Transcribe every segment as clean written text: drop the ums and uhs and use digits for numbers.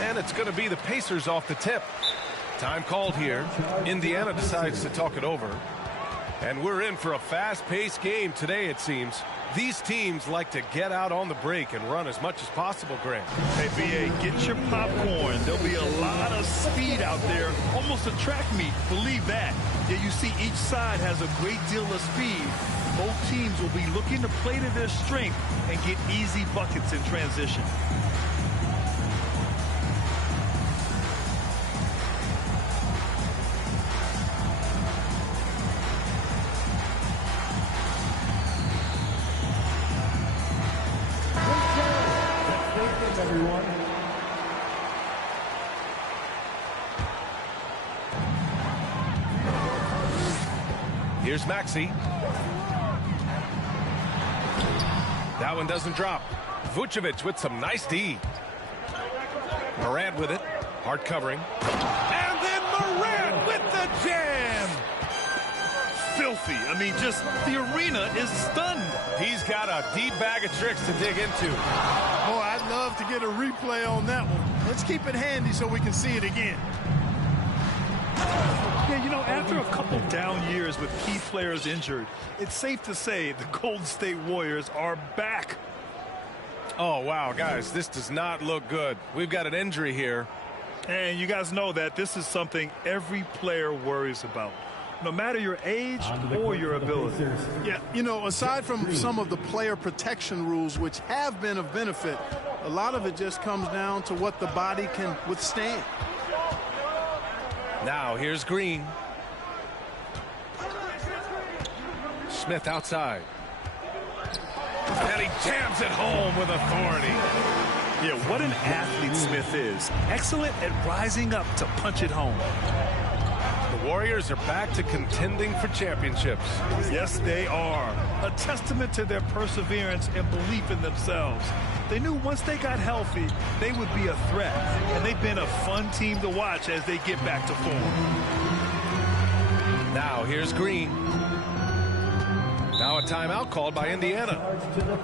And it's going to be the Pacers off the tip. Time called here. Indiana decides to talk it over. And we're in for a fast-paced game today, it seems. These teams like to get out on the break and run as much as possible, Grant. Hey, B.A., get your popcorn. There'll be a lot of speed out there, almost a track meet. Believe that. Yeah, you see each side has a great deal of speed. Both teams will be looking to play to their strength and get easy buckets in transition. Everyone. Here's Maxey. That one doesn't drop. Vucevic with some nice D. Morant with it. Hard covering. And then Morant with the jam. Filthy. I mean, just the arena is stunned. He's got a deep bag of tricks to dig into. Oh, I'd love to get a replay on that one. Let's keep it handy so we can see it again. Yeah, you know, after a couple down years with key players injured, it's safe to say the Golden State Warriors are back. Oh, wow, guys, this does not look good. We've got an injury here. And you guys know that this is something every player worries about, no matter your age or your ability. Yeah, you know, aside from some of the player protection rules, which have been of benefit, a lot of it just comes down to what the body can withstand. Now, here's Green. Smith outside. And he jams it home with authority. Yeah, what an athlete Smith is. Excellent at rising up to punch it home. The Warriors are back to contending for championships. Yes, they are. A testament to their perseverance and belief in themselves. They knew once they got healthy, they would be a threat. And they've been a fun team to watch as they get back to form. Now, here's Green. Now a timeout called by Indiana.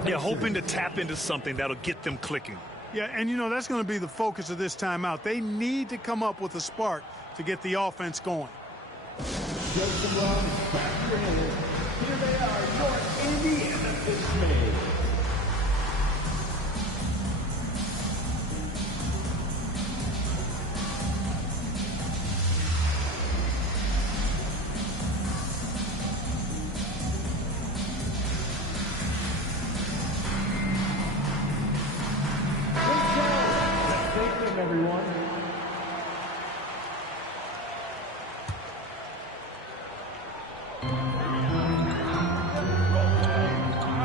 Yeah, hoping to tap into something that'll get them clicking. Yeah, and you know, that's going to be the focus of this timeout. They need to come up with a spark to get the offense going. Here they are, your Indiana Pacers. Everyone.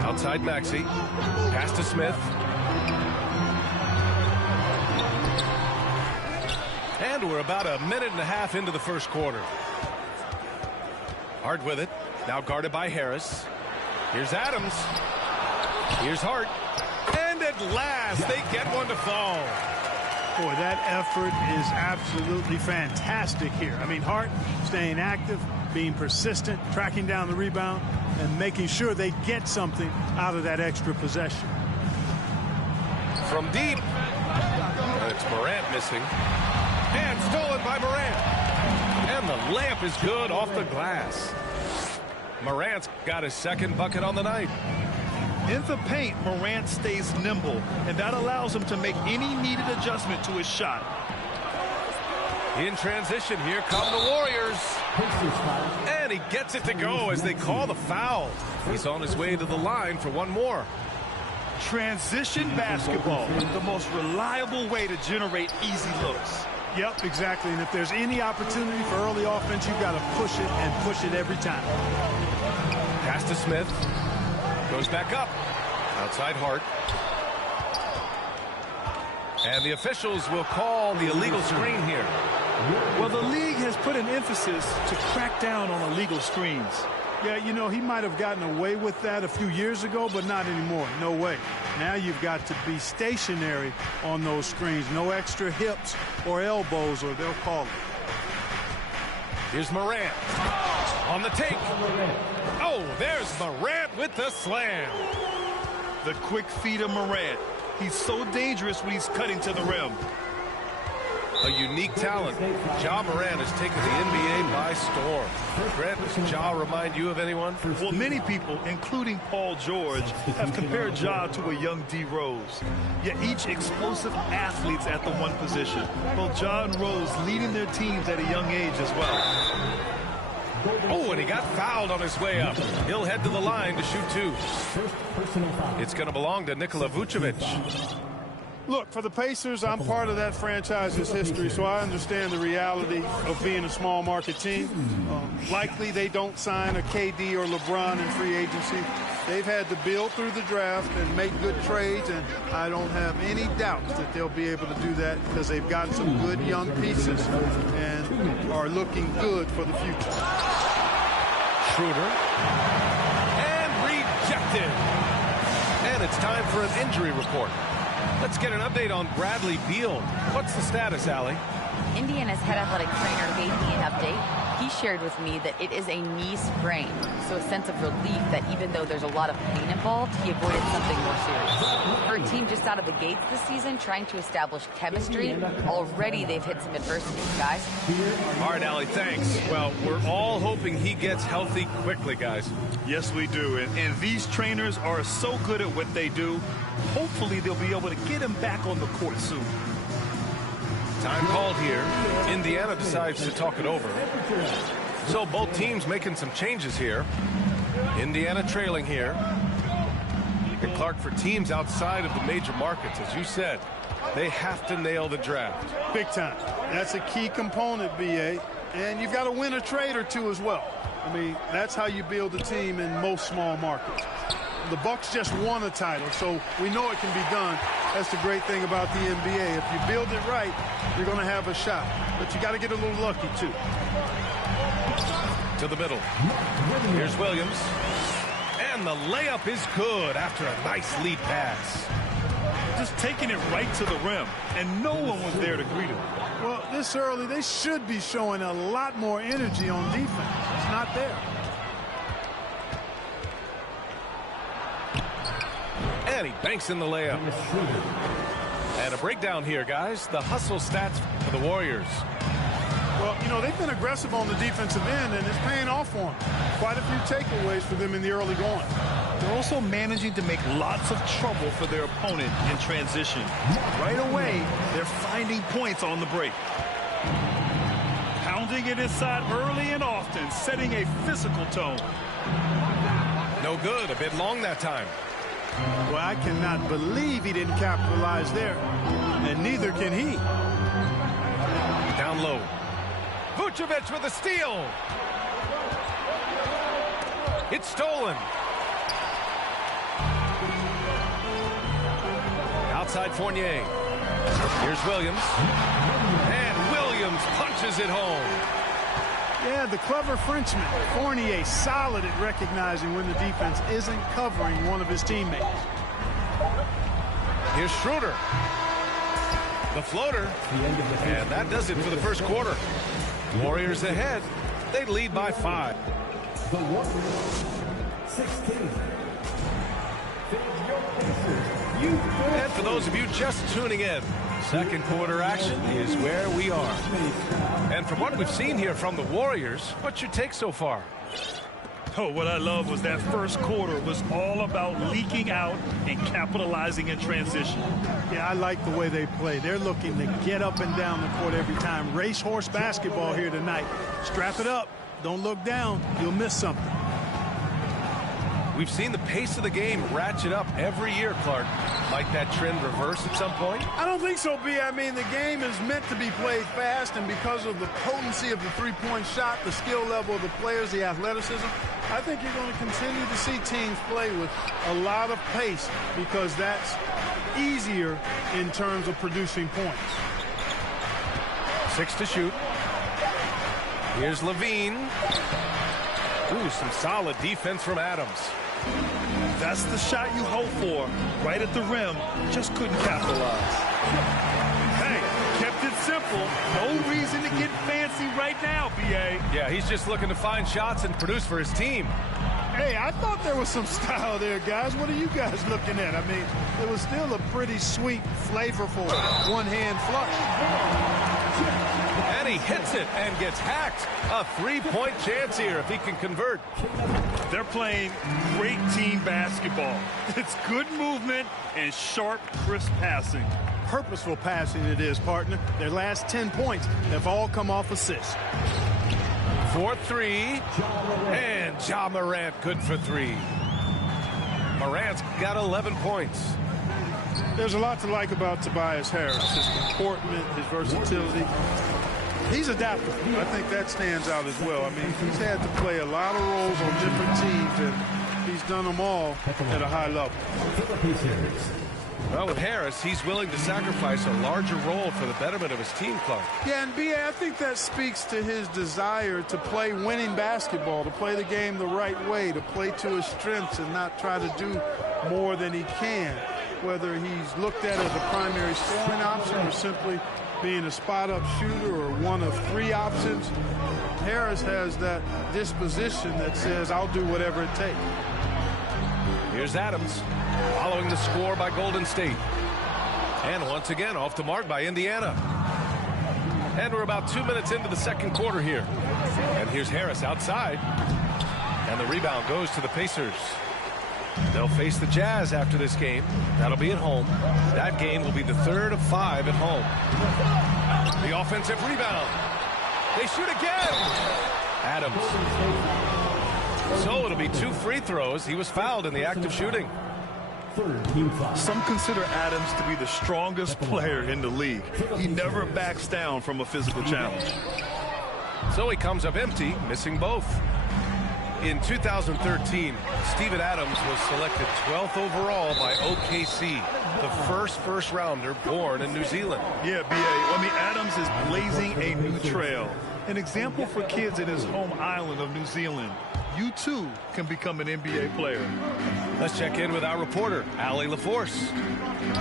Outside Maxey. Pass to Smith. And we're about a minute and a half into the first quarter. Hart with it. Now guarded by Harris. Here's Adams. Here's Hart. And at last, they get one to fall. Boy, that effort is absolutely fantastic here. I mean, Hart staying active, being persistent, tracking down the rebound, and making sure they get something out of that extra possession. From deep. And it's Morant missing. And stolen by Morant. And the layup is good off the glass. Morant's got his second bucket on the night. In the paint, Morant stays nimble, and that allows him to make any needed adjustment to his shot. In transition, here come the Warriors. And he gets it to go as they call the foul. He's on his way to the line for one more. Transition basketball, the most reliable way to generate easy looks. Yep, exactly. And if there's any opportunity for early offense, you've got to push it and push it every time. Pass to Smith. Goes back up. Outside Hart. And the officials will call the illegal screen here. Well, the league has put an emphasis to crack down on illegal screens. Yeah, you know, he might have gotten away with that a few years ago, but not anymore. No way. Now you've got to be stationary on those screens. No extra hips or elbows, or they'll call it. Here's Morant. On the take. Oh, there's Morant with the slam. The quick feet of Morant. He's so dangerous when he's cutting to the rim. A unique talent. Ja Morant has taken the NBA by storm. Grant, does Ja remind you of anyone? Well, many people, including Paul George, have compared Ja to a young D. Rose. Yet each explosive athletes at the one position. Both Ja and Rose leading their teams at a young age as well. Oh, and he got fouled on his way up. He'll head to the line to shoot two. It's going to belong to Nikola Vucevic. Look, for the Pacers, I'm part of that franchise's history, so I understand the reality of being a small market team. Likely they don't sign a KD or LeBron in free agency. They've had to build through the draft and make good trades, and I don't have any doubts that they'll be able to do that because they've got some good young pieces and are looking good for the future. Schroeder. And rejected. And it's time for an injury report. Let's get an update on Bradley Beal. What's the status, Allie? Indiana's head athletic trainer gave me an update. He shared with me that it is a knee sprain, so a sense of relief that even though there's a lot of pain involved, he avoided something more serious. For a team just out of the gates this season trying to establish chemistry, already they've hit some adversity, guys. All right, Allie, thanks. Well, we're all hoping he gets healthy quickly, guys. Yes, we do. And these trainers are so good at what they do. Hopefully they'll be able to get him back on the court soon. Time called here. Indiana decides to talk it over. So both teams making some changes here. Indiana trailing here. And Clark, for teams outside of the major markets, as you said, they have to nail the draft. Big time. That's a key component, B.A. And you've got to win a trade or two as well. I mean, that's how you build a team in most small markets. The Bucks just won a title, so we know it can be done. That's the great thing about the NBA. If you build it right, you're going to have a shot. But you got to get a little lucky, too. To the middle. Here's Williams. And the layup is good after a nice lead pass. Just taking it right to the rim, and no one was there to greet him. Well, this early, they should be showing a lot more energy on defense. It's not there. And he banks in the layup. And a breakdown here, guys. The hustle stats for the Warriors. Well, you know, they've been aggressive on the defensive end, and it's paying off for them. Quite a few takeaways for them in the early going. They're also managing to make lots of trouble for their opponent in transition. Right away, they're finding points on the break. Pounding it inside early and often, setting a physical tone. No good. A bit long that time. Well, I cannot believe he didn't capitalize there. And neither can he. Down low. Vucevic with a steal. It's stolen. Outside Fournier. Here's Williams. And Williams punches it home. Yeah, the clever Frenchman, Fournier, solid at recognizing when the defense isn't covering one of his teammates. Here's Schroeder. The floater. And that does it for the first quarter. Warriors ahead. They lead by 5. The Warriors, 16. And for those of you just tuning in, second quarter action is where we are. And from what we've seen here from the Warriors, what's your take so far? Oh, what I love was that first quarter was all about leaking out and capitalizing in transition. Yeah, I like the way they play. They're looking to get up and down the court every time. Racehorse basketball here tonight. Strap it up. Don't look down. You'll miss something. We've seen the pace of the game ratchet up every year, Clark. Might that trend reverse at some point? I don't think so, B. I mean, the game is meant to be played fast, and because of the potency of the three-point shot, the skill level of the players, the athleticism, I think you're going to continue to see teams play with a lot of pace because that's easier in terms of producing points. 6 to shoot. Here's Levine. Ooh, some solid defense from Adams. That's the shot you hope for. Right at the rim, just couldn't capitalize. Hey, kept it simple. No reason to get fancy right now, B.A. Yeah, he's just looking to find shots and produce for his team. Hey, I thought there was some style there, guys. What are you guys looking at? I mean, it was still a pretty sweet, flavorful one-hand flush. And he hits it and gets hacked. A three-point chance here if he can convert. They're playing great team basketball. It's good movement and sharp, crisp passing. Purposeful passing it is, partner. Their last 10 points have all come off assists. 4-3, and Ja Morant good for 3. Morant's got 11 points. There's a lot to like about Tobias Harris. His comportment, his versatility. He's adaptable. I think that stands out as well. I mean, he's had to play a lot of roles on different teams, and he's done them all at a high level. Well, with Harris, he's willing to sacrifice a larger role for the betterment of his team, Clark. Yeah, and B.A., I think that speaks to his desire to play winning basketball, to play the game the right way, to play to his strengths and not try to do more than he can, whether he's looked at as a primary scoring option or simply being a spot-up shooter or one of 3 options. Harris has that disposition that says, I'll do whatever it takes. Here's Adams, following the score by Golden State. And once again, off the mark by Indiana. And we're about 2 minutes into the second quarter here. And here's Harris outside. And the rebound goes to the Pacers. They'll face the Jazz after this game. That'll be at home. That game will be the 3rd of 5 at home. The offensive rebound. They shoot again. Adams. So it'll be 2 free throws. He was fouled in the act of shooting. Some consider Adams to be the strongest player in the league. He never backs down from a physical challenge. So he comes up empty, missing both. In 2013, Steven Adams was selected 12th overall by OKC, the first rounder born in New Zealand. Yeah, B.A. I mean, Adams is blazing a new trail. An example for kids in his home island of New Zealand. You, too, can become an NBA player. Let's check in with our reporter, Allie LaForce.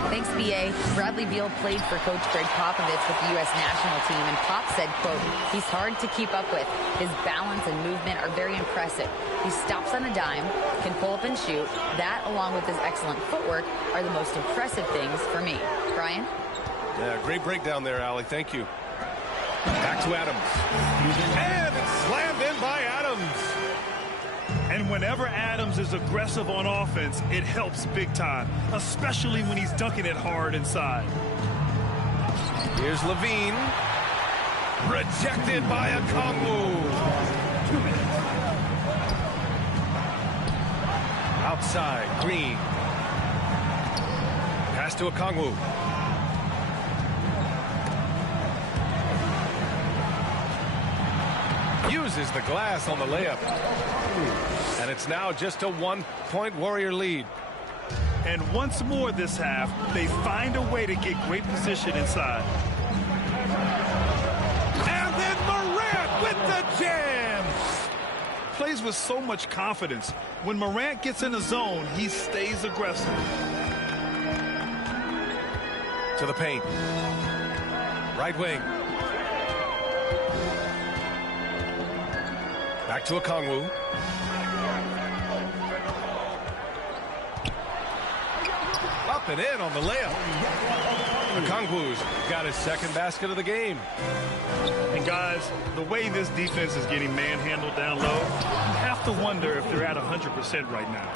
Thanks, B.A. Bradley Beal played for Coach Greg Popovich with the U.S. national team, and Pop said, quote, he's hard to keep up with. His balance and movement are very impressive. He stops on a dime, can pull up and shoot. That, along with his excellent footwork, are the most impressive things for me. Brian? Yeah, great breakdown there, Allie. Thank you. Back to Adams. And it's slammed in by Adams. And whenever Adams is aggressive on offense, it helps big time, especially when he's dunking it hard inside. Here's Levine. Rejected by Okongwu. Outside, Green. Pass to Okongwu. Uses the glass on the layup. And it's now just a 1-point Warrior lead. And once more this half, they find a way to get great position inside. And then Morant with the jam. Plays with so much confidence. When Morant gets in the zone, he stays aggressive. To the paint. Right wing. Back to Okongwu. Up and in on the layup. Okongwu's got his second basket of the game. And guys, the way this defense is getting manhandled down low, you have to wonder if they're at 100% right now.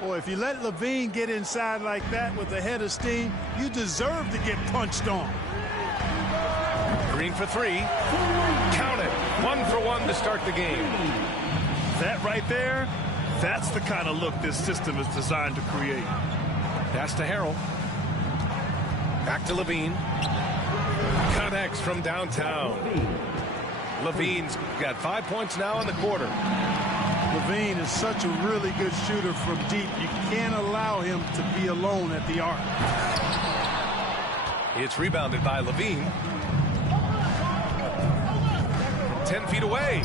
Boy, if you let Levine get inside like that with a head of steam, you deserve to get punched on. Green for 3. Count it. 1 for 1 to start the game. That right there, that's the kind of look this system is designed to create. Pass to Harrell. Back to Levine. Connects from downtown. Levine's got 5 points now in the quarter. Levine is such a really good shooter from deep. You can't allow him to be alone at the arc. It's rebounded by Levine. 10 feet away.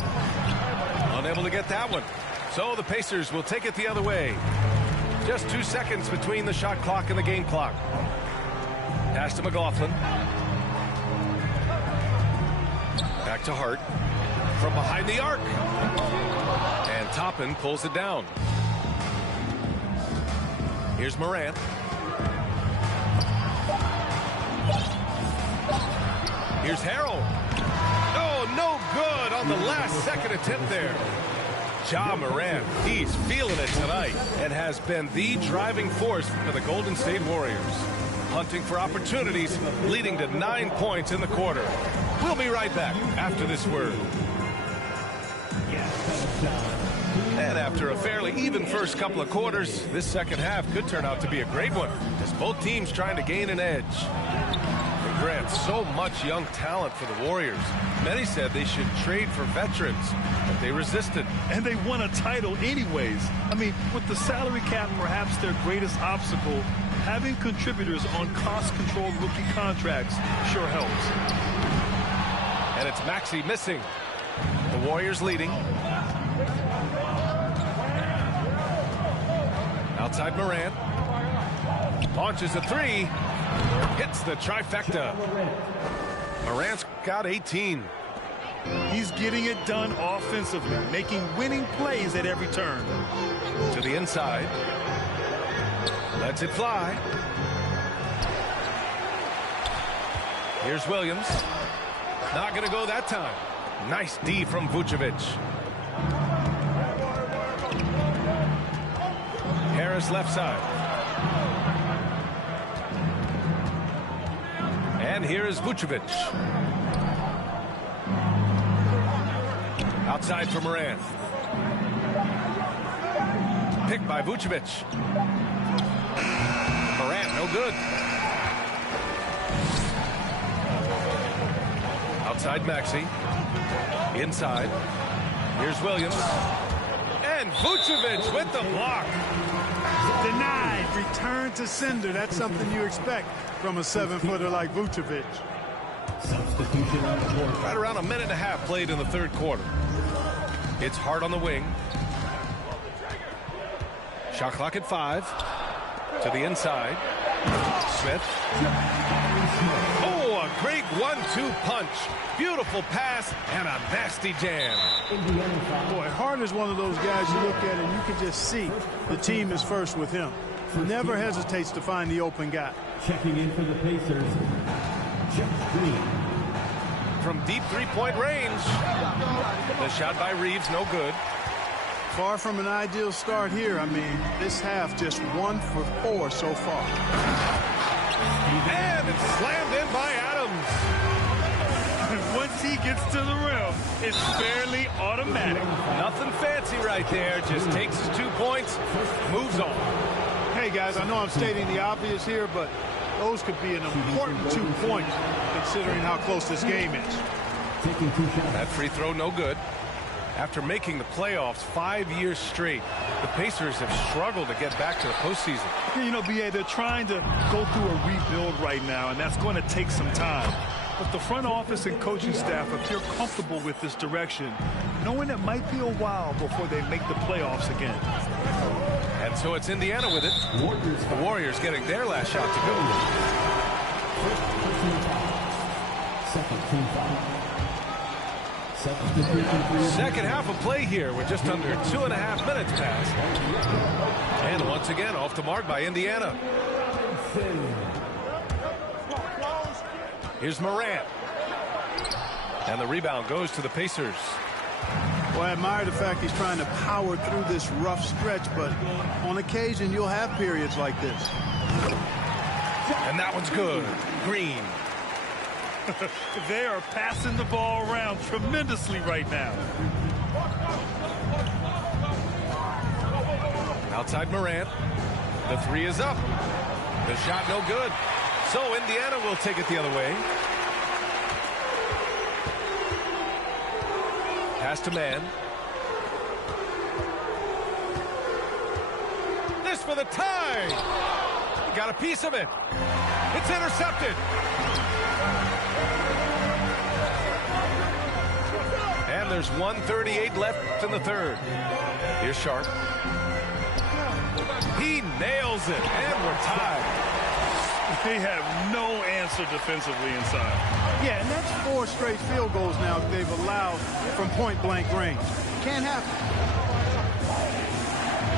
Unable to get that one. So the Pacers will take it the other way. Just 2 seconds between the shot clock and the game clock. Pass to McLaughlin. Back to Hart. from behind the arc. And Toppin pulls it down. Here's Morant. Here's Harrell. Oh, no good on the last-second attempt there. Ja Morant, he's feeling it tonight and has been the driving force for the Golden State Warriors. Hunting for opportunities, leading to 9 points in the quarter. We'll be right back after this word. And after a fairly even first couple of quarters, this second half could turn out to be a great one, as both teams trying to gain an edge. Grant, so much young talent for the Warriors. Many said they should trade for veterans, but they resisted. And they won a title anyways. I mean, with the salary cap perhaps their greatest obstacle, having contributors on cost-controlled rookie contracts sure helps. And it's Maxey missing. The Warriors leading. Outside Morant. Launches a three. Hits the trifecta. Morant's got 18. He's getting it done offensively, making winning plays at every turn. To the inside. Lets it fly. Here's Williams. Not going to go that time. Nice D from Vucevic. Harris left side. And here is Vucevic. Outside for Morant. Picked by Vucevic. Morant, no good. Outside Maxey. Inside. Here's Williams. And Vucevic with the block. Denied. Return to sender. That's something you expect from a 7-footer like Vucevic. Substitution on the court. Right around a minute and a half played in the third quarter. It's Hart on the wing. Shot clock at 5. To the inside. Smith. Oh, a great 1-2 punch. Beautiful pass and a nasty jam. Boy, Hart is one of those guys you look at and you can just see the team is first with him. Never hesitates to find the open guy. Checking in for the Pacers, Jeff Green. From deep three-point range. The shot by Reeves, no good. Far from an ideal start here. I mean, this half just 1 for 4 so far. And it's slammed in by Adams. And once he gets to the rim, it's fairly automatic. Nothing fancy right there. Just takes his 2 points, moves on. Hey, guys, I know I'm stating the obvious here, but those could be an important 2 points considering how close this game is. Taking 2 shots. That free throw, no good. After making the playoffs 5 years straight, the Pacers have struggled to get back to the postseason. You know, B.A., they're trying to go through a rebuild right now, and that's going to take some time. But the front office and coaching staff appear comfortable with this direction, knowing it might be a while before they make the playoffs again. And so it's Indiana with it. The Warriors getting their last shot to go. Second team foul. Second half of play here. We're just under 2.5 minutes past. And once again, off the mark by Indiana. Here's Morant. And the rebound goes to the Pacers. Well, I admire the fact he's trying to power through this rough stretch, but on occasion you'll have periods like this. And that one's good. Green. They are passing the ball around tremendously right now. Outside Morant. The three is up. The shot no good. So Indiana will take it the other way. Pass to man. This for the tie. Got a piece of it. It's intercepted. And there's 1:38 left in the third. Here's Sharp. He nails it, and we're tied. They have no answer defensively inside. Yeah, and that's 4 straight field goals now that they've allowed from point-blank range. Can't happen.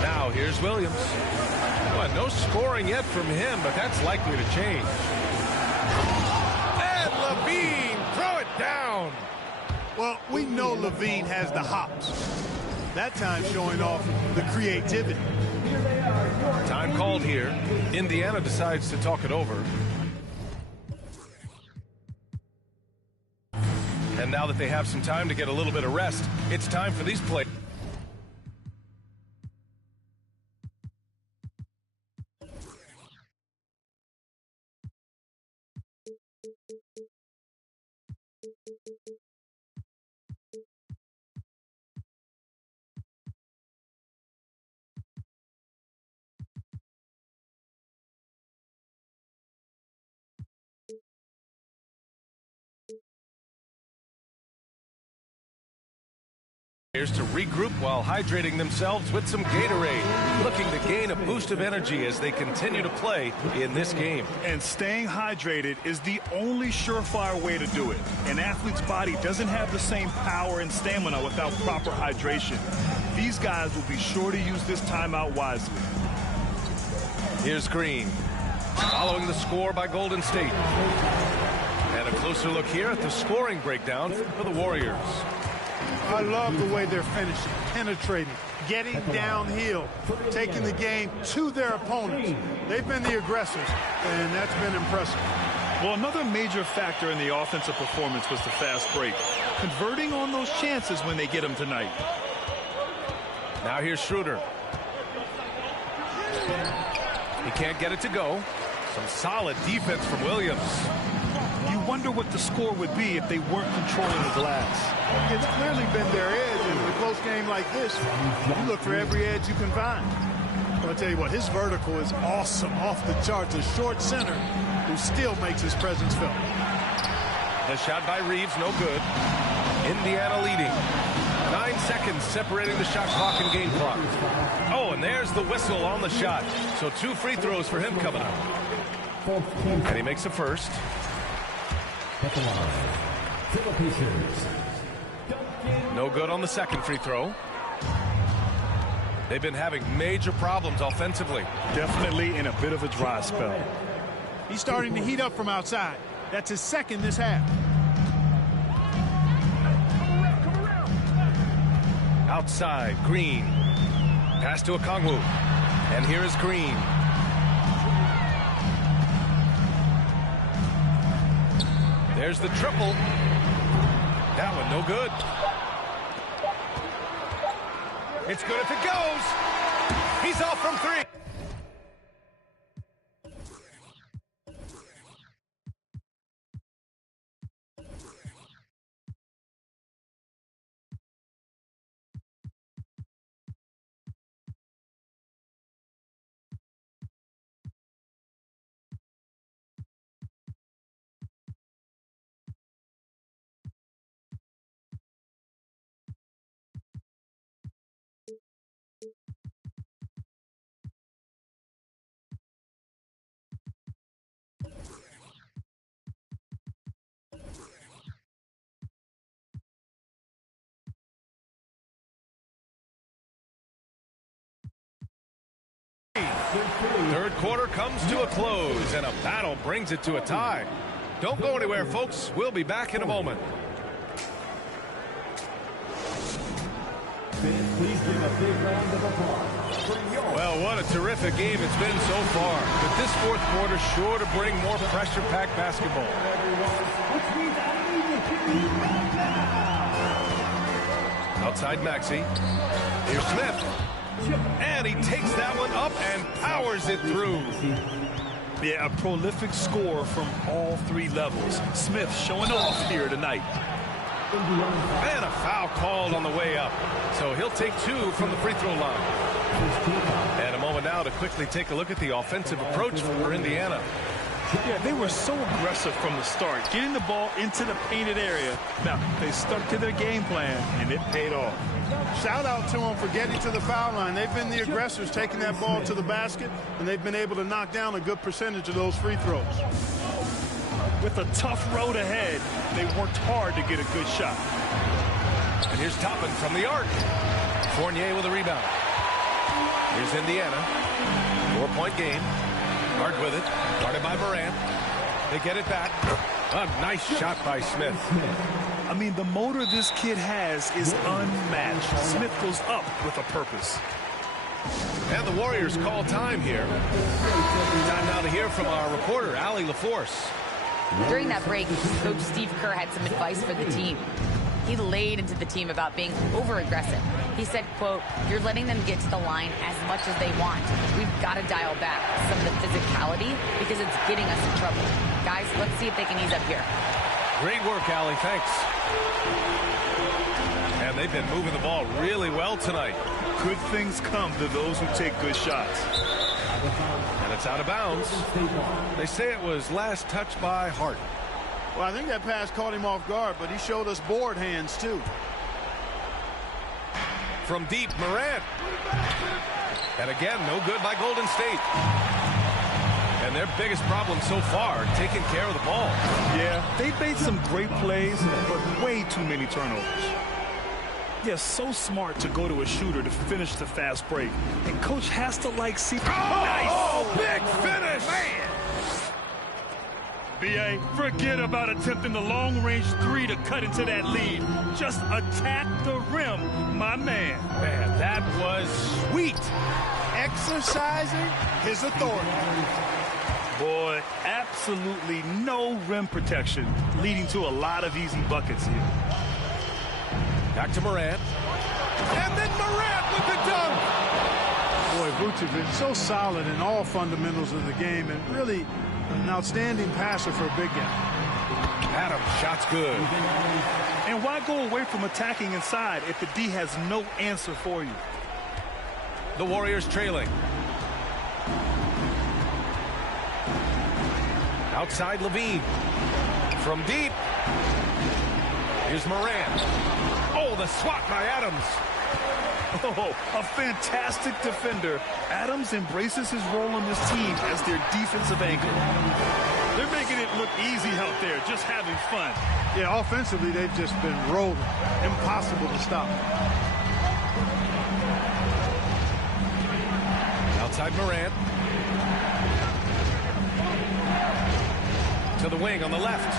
Now here's Williams. Well, no scoring yet from him, but that's likely to change. And Levine, throw it down. Well, we know Levine has the hops. That time showing off the creativity. Time called here. Indiana decides to talk it over. And now that they have some time to get a little bit of rest, it's time for these plays. To regroup while hydrating themselves with some Gatorade, looking to gain a boost of energy as they continue to play in this game. And staying hydrated is the only surefire way to do it. An athlete's body doesn't have the same power and stamina without proper hydration. These guys will be sure to use this timeout wisely. Here's Green, following the score by Golden State. And a closer look here at the scoring breakdown for the Warriors. I love the way they're finishing, penetrating, getting downhill, taking the game to their opponents. They've been the aggressors, and that's been impressive. Well, another major factor in the offensive performance was the fast break. Converting on those chances when they get them tonight. Now here's Schroeder. He can't get it to go. Some solid defense from Williams. You wonder what the score would be if they weren't controlling the glass. It's clearly been their edge, and in a close game like this, you look for every edge you can find. But I'll tell you what, his vertical is awesome, off the charts. A short center who still makes his presence felt. The shot by Reeves, no good. Indiana leading. 9 seconds separating the shot clock and game clock. Oh, and there's the whistle on the shot. So 2 free throws for him coming up. And he makes the first. No good on the second free throw. They've been having major problems offensively. Definitely in a bit of a dry spell. He's starting to heat up from outside. That's his second this half. Outside, Green. Pass to Okongwu. And here is Green. There's the triple. That one no good. It's good if it goes. He's off from 3. Third quarter comes to a close, and a battle brings it to a tie. Don't go anywhere, folks. We'll be back in a moment. Please give a big round of applause. Well, what a terrific game it's been so far. But this fourth quarter sure to bring more pressure-packed basketball. Outside Maxey. Here's Smith. And he takes that one up and powers it through. Yeah, a prolific score from all 3 levels. Smith showing off here tonight. And a foul called on the way up. So he'll take 2 from the free throw line. And a moment now to quickly take a look at the offensive approach for Indiana. Yeah, they were so aggressive from the start, getting the ball into the painted area. Now, they stuck to their game plan, and it paid off. Shout out to them for getting to the foul line. They've been the aggressors, taking that ball to the basket, and they've been able to knock down a good percentage of those free throws. With a tough road ahead, they worked hard to get a good shot. And here's Toppin from the arc. Fournier with a rebound. Here's Indiana. 4-point game. Hart with it. Guarded by Morant. They get it back. A nice shot by Smith. I mean, the motor this kid has is unmatched. Smith goes up with a purpose. And the Warriors call time here. Time now to hear from our reporter, Allie LaForce. During that break, Coach Steve Kerr had some advice for the team. He laid into the team about being over-aggressive. He said, quote, "You're letting them get to the line as much as they want. We've got to dial back some of the physicality because it's getting us in trouble. Guys, let's see if they can ease up here." Great work, Allie. Thanks. And they've been moving the ball really well tonight. Good things come to those who take good shots. And it's out of bounds. They say it was last touched by Hart. Well, I think that pass caught him off guard, but he showed us board hands, too. From deep, Morant. And again, no good by Golden State. And their biggest problem so far, taking care of the ball. Yeah, they've made some great plays, but way too many turnovers. Yeah, so smart to go to a shooter to finish the fast break. And coach has to see. Oh, big finish! Man! B.A., forget about attempting the long-range three to cut into that lead. Just attack the rim, my man. Man, that was sweet. Exercising his authority. Boy, absolutely no rim protection, leading to a lot of easy buckets here. Back to Morant. And then Morant with the dunk. Boy, Vucevic so solid in all fundamentals of the game, and really an outstanding passer for a big guy. Adams, shot's good. And why go away from attacking inside if the D has no answer for you? The Warriors trailing. Outside Levine. From deep. Here's Morant. Oh, the swat by Adams. Oh, a fantastic defender. Adams embraces his role on this team as their defensive anchor. They're making it look easy out there, just having fun. Yeah, offensively, they've just been rolling. Impossible to stop. Outside Morant. To the wing on the left.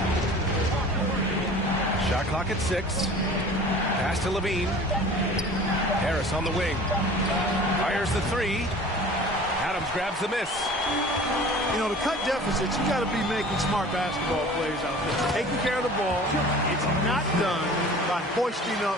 Shot clock at 6. Pass to Levine. Harris on the wing. Fires the 3. Adams grabs the miss. You know, to cut deficits, you got to be making smart basketball plays out there. Taking care of the ball. It's not done by hoisting up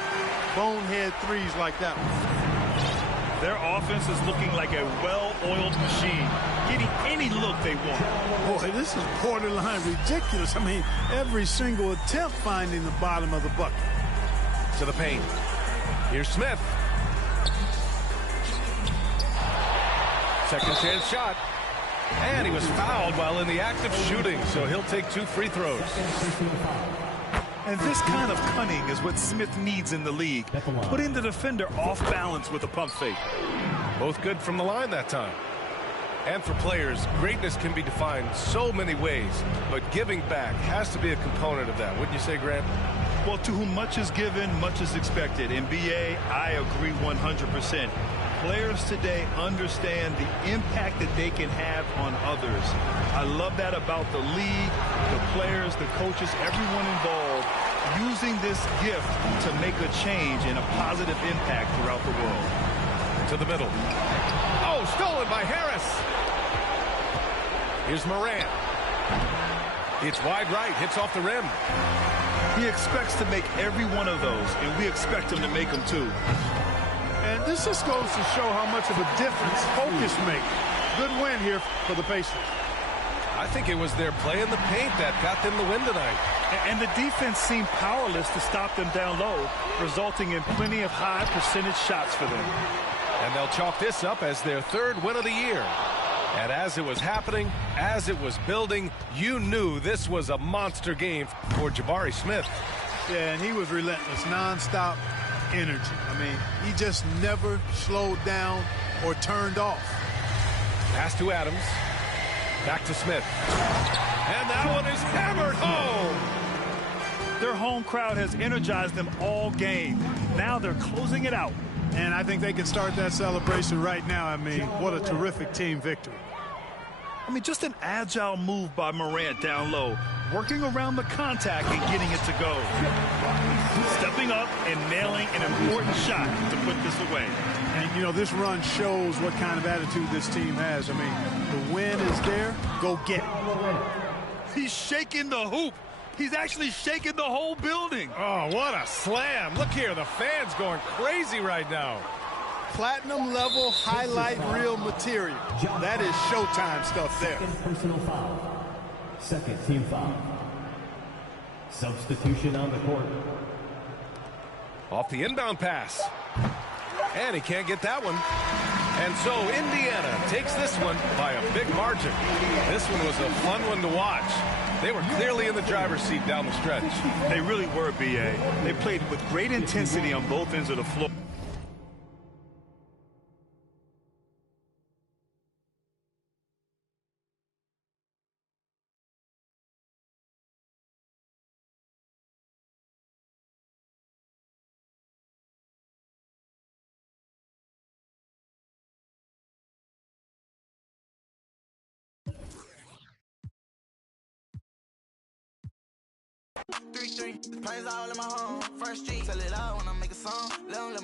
bonehead threes like that one. Their offense is looking like a well-oiled machine, getting any look they want. Boy, this is borderline ridiculous. I mean, every single attempt finding the bottom of the bucket. To the paint. Here's Smith. Second chance shot. And he was fouled while in the act of shooting, so he'll take 2 free throws. And this kind of cunning is what Smith needs in the league. Putting the defender off balance with a pump fake. Both good from the line that time. And for players, greatness can be defined so many ways, but giving back has to be a component of that. Wouldn't you say, Grant? Well, to whom much is given, much is expected. In BA, I agree 100%. Players today understand the impact that they can have on others. I love that about the league, the players, the coaches, everyone involved, using this gift to make a change and a positive impact throughout the world. To the middle. Oh, stolen by Harris. Here's Morant. It's wide right, hits off the rim. He expects to make every one of those, and we expect him to make them too. And this just goes to show how much of a difference focus makes. Good win here for the Pacers. I think it was their play in the paint that got them the win tonight. And the defense seemed powerless to stop them down low, resulting in plenty of high percentage shots for them. And they'll chalk this up as their 3rd win of the year. And as it was happening, as it was building, you knew this was a monster game for Jabari Smith. Yeah, and he was relentless, nonstop energy. I mean, he just never slowed down or turned off. Pass to Adams. Back to Smith. And that one is hammered home. Their home crowd has energized them all game. Now they're closing it out. And I think they can start that celebration right now. I mean, what a terrific team victory. I mean, just an agile move by Morant down low, working around the contact and getting it to go. Stepping up and nailing an important shot to put this away. And, you know, this run shows what kind of attitude this team has. I mean, the win is there. Go get it. He's shaking the hoop. He's actually shaking the whole building. Oh, what a slam. Look here, the fans going crazy right now. Platinum level highlight reel material. That is Showtime stuff there. Second personal foul. Second team foul. Substitution on the court. Off the inbound pass. And he can't get that one. And so Indiana takes this one by a big margin. This one was a fun one to watch. They were clearly in the driver's seat down the stretch. They really were, B.A. They played with great intensity on both ends of the floor. Planes all in my home. First street, tell it out when I make a song. Let 'em let my